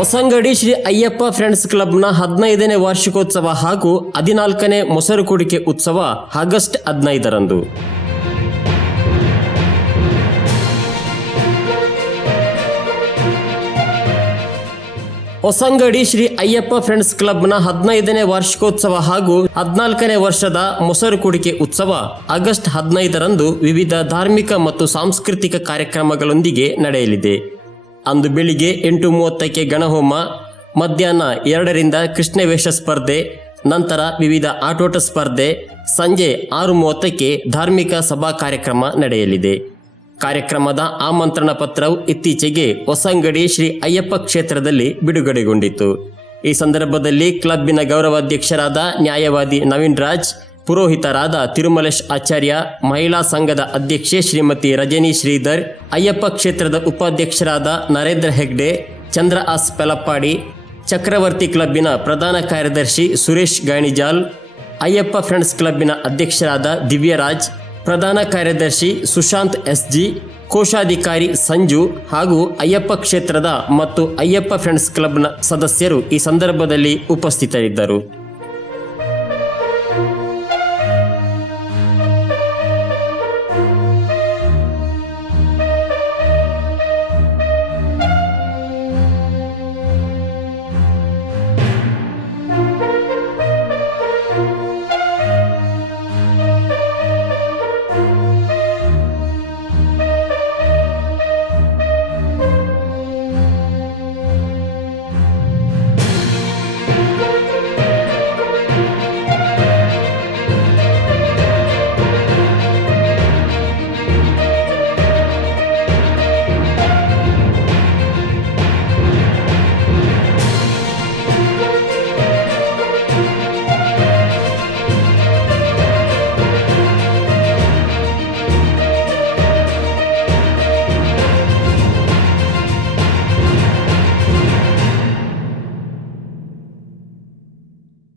Hosangadi Shri Ayyappa friends ಕ್ಲಬ್ನ ಹದಿನೈದನೇ ವಾರ್ಷಿಕೋತ್ಸವ ಹಾಗೂ ಹದಿನಾಲ್ಕನೇ ಮೊಸರು ಕುಡಿಕೆ ಉತ್ಸವ ಆಗಸ್ಟ್ ಹದಿನೈದರಂದು. ಹೊಸಂಗಡಿ ಶ್ರೀ ಅಯ್ಯಪ್ಪ ಫ್ರೆಂಡ್ಸ್ ಕ್ಲಬ್ನ ಹದಿನೈದನೇ ವಾರ್ಷಿಕೋತ್ಸವ ಹಾಗೂ ಹದಿನಾಲ್ಕನೇ ವರ್ಷದ ಮೊಸರು ಕುಡಿಕೆ ಉತ್ಸವ ಆಗಸ್ಟ್ ಹದಿನೈದರಂದು ವಿವಿಧ ಧಾರ್ಮಿಕ ಮತ್ತು ಸಾಂಸ್ಕೃತಿಕ ಕಾರ್ಯಕ್ರಮಗಳೊಂದಿಗೆ ನಡೆಯಲಿದೆ. ಅಂದು ಬೆಳಿಗ್ಗೆ ಎಂಟು ಮೂವತ್ತಕ್ಕೆ ಗಣಹೋಮ, ಮಧ್ಯಾಹ್ನ ಎರಡರಿಂದ ಕೃಷ್ಣವೇಷ ಸ್ಪರ್ಧೆ, ನಂತರ ವಿವಿಧ ಆಟೋಟ ಸ್ಪರ್ಧೆ, ಸಂಜೆ ಆರು ಮೂವತ್ತಕ್ಕೆ ಧಾರ್ಮಿಕ ಸಭಾ ಕಾರ್ಯಕ್ರಮ ನಡೆಯಲಿದೆ. ಕಾರ್ಯಕ್ರಮದ ಆಮಂತ್ರಣ ಪತ್ರವು ಇತ್ತೀಚೆಗೆ ಹೊಸಂಗಡಿ ಶ್ರೀ ಅಯ್ಯಪ್ಪ ಕ್ಷೇತ್ರದಲ್ಲಿ ಬಿಡುಗಡೆಗೊಂಡಿತು. ಈ ಸಂದರ್ಭದಲ್ಲಿ ಕ್ಲಬ್ಬಿನ ಗೌರವಾಧ್ಯಕ್ಷರಾದ ನ್ಯಾಯವಾದಿ ನವೀನ್ ರಾಜ್ ಪುರೋಹಿತರಾದ ತಿರುಮಲೇಶ್ ಆಚಾರ್ಯ, ಮಹಿಳಾ ಸಂಘದ ಅಧ್ಯಕ್ಷೆ ಶ್ರೀಮತಿ ರಜನಿ ಶ್ರೀಧರ್, ಅಯ್ಯಪ್ಪ ಕ್ಷೇತ್ರದ ಉಪಾಧ್ಯಕ್ಷರಾದ ನರೇಂದ್ರ ಹೆಗ್ಡೆ, ಚಂದ್ರ ಆಸ್ ಪೆಲಪ್ಪಾಡಿ, ಚಕ್ರವರ್ತಿ ಕ್ಲಬ್ಬಿನ ಪ್ರಧಾನ ಕಾರ್ಯದರ್ಶಿ ಸುರೇಶ್ ಗಾಣಿಜಾಲ್, ಅಯ್ಯಪ್ಪ ಫ್ರೆಂಡ್ಸ್ ಕ್ಲಬ್ಬಿನ ಅಧ್ಯಕ್ಷರಾದ ದಿವ್ಯರಾಜ್, ಪ್ರಧಾನ ಕಾರ್ಯದರ್ಶಿ ಸುಶಾಂತ್ ಎಸ್ ಜಿ ಕೋಶಾಧಿಕಾರಿ ಸಂಜು ಹಾಗೂ ಅಯ್ಯಪ್ಪ ಕ್ಷೇತ್ರದ ಮತ್ತು ಅಯ್ಯಪ್ಪ ಫ್ರೆಂಡ್ಸ್ ಕ್ಲಬ್ನ ಸದಸ್ಯರು ಈ ಸಂದರ್ಭದಲ್ಲಿ ಉಪಸ್ಥಿತರಿದ್ದರು.